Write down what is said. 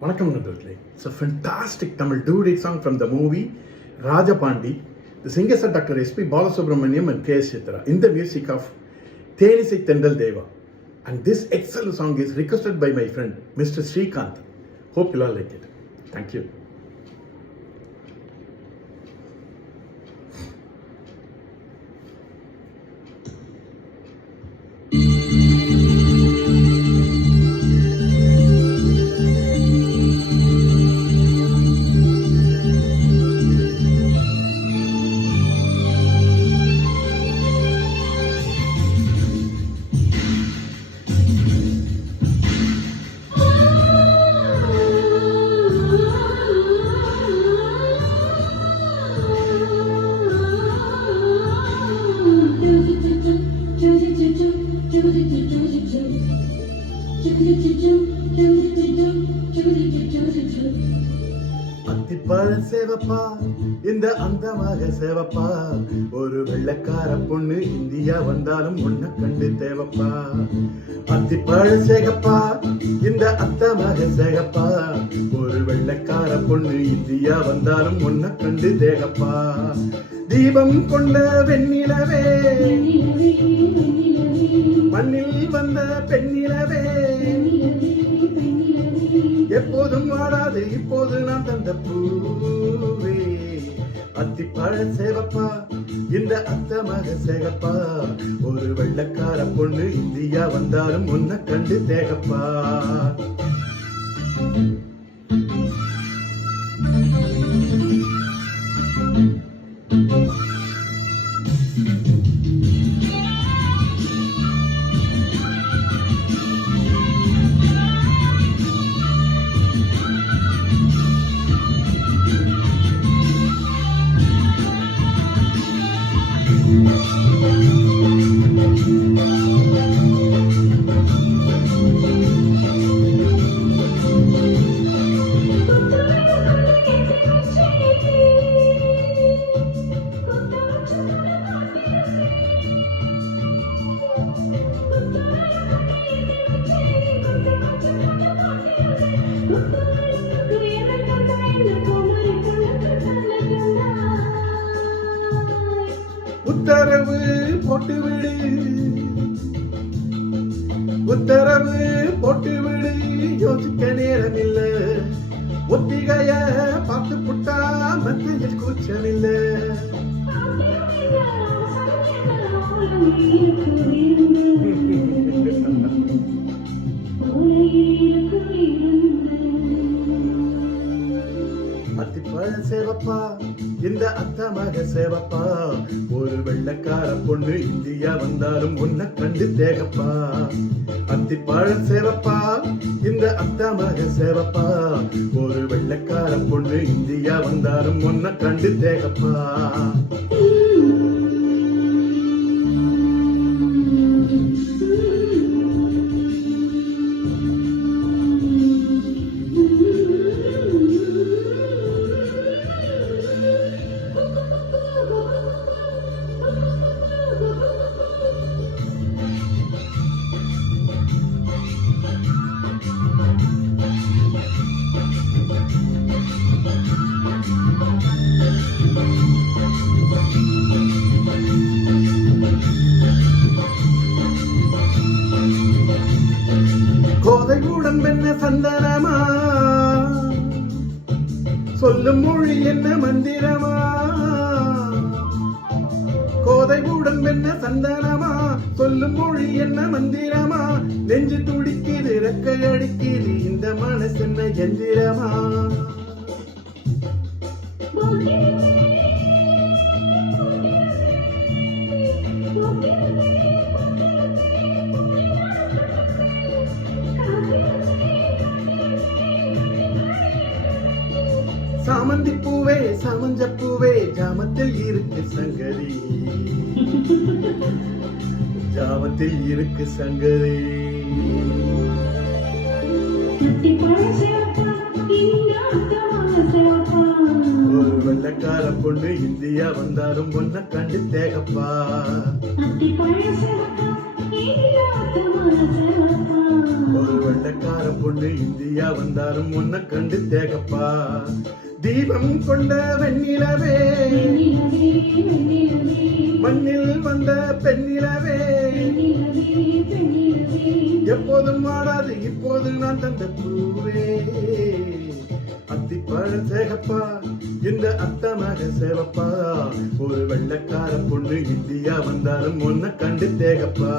Vanakkam Nandurle. It's a fantastic Tamil duet song from the movie Rajapandi. The singers are Dr. S.P. Balasubramaniam and K.S. Chitra in the music of Thenisai Tendal Deva. And this excellent song is requested by my friend Mr. Srikanth. Hope you all like it. Thank you. அத்திப்பழ சேவப்பா இந்த அந்தமாக சேவப்பா ஒரு வெள்ளக்கார பொண்ணு India வந்தாலும் உன்னை கண்டு தேவப்பா அத்திப்பழ சேகப்பா இந்த அந்தமாக சேகப்பா ஒரு வெள்ளக்கார பொண்ணு இந்தியா வந்தாலும் உன்னை கண்டு தேகப்பா தீபம் கொண்ட வெண்ணிலவே மண்ணில் வந்த பெண்ணிலவே எப்போதும் வாடாது இப்போது நான் தந்த பூவே அத்திப்பழ சேவப்பா இந்த அத்தமாக சேகப்பா ஒரு வெள்ளக்கார பொண்ணு இந்தியா வந்தாலும் உன்னை கண்டு தேகப்பா உத்தரவு போட்டுவிடு உத்தரவு போட்டுவிடு யோசிக்க நேரம் இல்ல ஒத்திகைய பார்த்து புட்டா மத்தியில் கூச்சம் இல்ல அத்திப்பழ சேவப்பா இந்த அத்தமாக சேவப்பா ஒரு வெள்ளக்கார பொண்ணு இந்தியா வந்தாலும் உன்னை கண்டு தேகப்பா அத்திப்பழ சேவப்பா இந்த அத்தமாக சேவப்பா ஒரு வெள்ளக்கார பொண்ணு இந்தியா வந்தாலும் உன்னை கண்டு தேகப்பா கோதை உடம்பென்ன சந்தனமா சொல்லும் மொழி என்ன மந்திரமா கோதை உடம்பென்ன சந்தனமா சொல்லும் மொழி என்ன மந்திரமா நெஞ்சு துடிக்குது ரெக்கை அடிக்குது இந்த மனசு என்ன எந்திரமா சாமந்தி பூவே சாமஞ்ச பூவே ஜாமத்தில் இருக்கு சங்கதி ஜாமத்தில் இருக்கு சங்கதி ஒரு வெள்ளக்கார பொண்ணு இந்தியா வந்தாலும் உன்னை கண்டு தேகப்பா ஒரு வெள்ளக்கார பொண்ணு பொண்ணு இந்தியா வந்தாலும் உன்னை கண்டு தேகப்பா. தீபம் கொண்ட வெண்ணிலவே, மண்ணில் வந்த பெண்ணிலவே, எப்போதும் வாடாது இப்போது நான் தந்த பூவே. அத்திப்பழ சேகப்பா, இந்த அத்தமாக சேவப்பா. ஒரு வெள்ளக்கார பொண்ணு இந்தியா வந்தாலும் உன்னை கண்டு தேகப்பா.